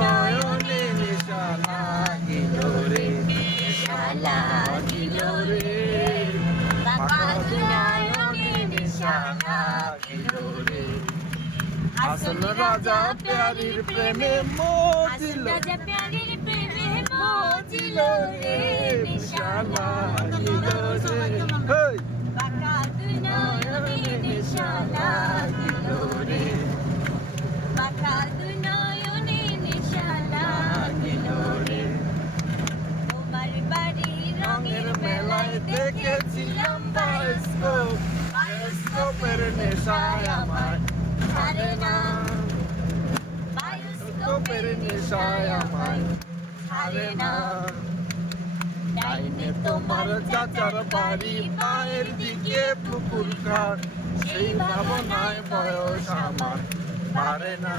নয়নে নেশা লাগিল রে, নেশা লাগিল রে, বাঁকা নয়নে নেশা লাগিল রে। আসল রাজা প্যারির প্রেমে মজিল, রাজা প্যারির প্রেমে মজিল রে, নেশা লাগিল রে, হেই! বাঁকা নয়নে নেশা লাগিল রে, বাঁকা নয়নে নেশা লাগিল রে। তোমার বাড়ি রঙের মেলায় দেখেছিলাম বায়োস্কোপ, বায়োস্কোপের নেশায় আমার ছাড়ে না, বায়োস্কোপের নেশায় আমায় ছাড়ে না। টাইমে তোমার চাচার বাড়ি, পায়ের দিকে পুকুর ঘাট, সেই ভাবনায় বয়স আমার পারে না,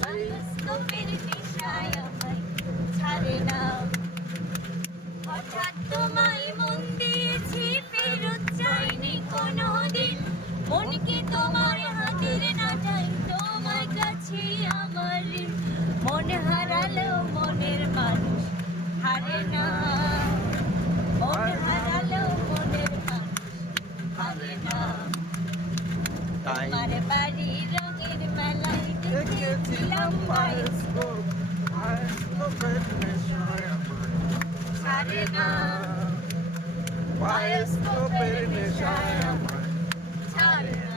সেই বায়োস্কোপের নেশায় আমায় ছাড়ে না। হঠাৎ তোমায় মন দিয়েছি, ফেরত চাইনি কোনোদিন, মনকে তোমার হাতের নাটাই, তোমার কাছে আমার ঋণ। মন হারালো মনের মানুষ হারে না, মন হারালো মনের মানুষ হারে না। তোমার বাড়ি রঙের মেলায় দেখেছিলাম বায়োস্কোপ, বায়োস্কোপের নেশায় আমার ছাড়ে না, বায়োস্কোপের নেশায় আমার ছাড়ে না।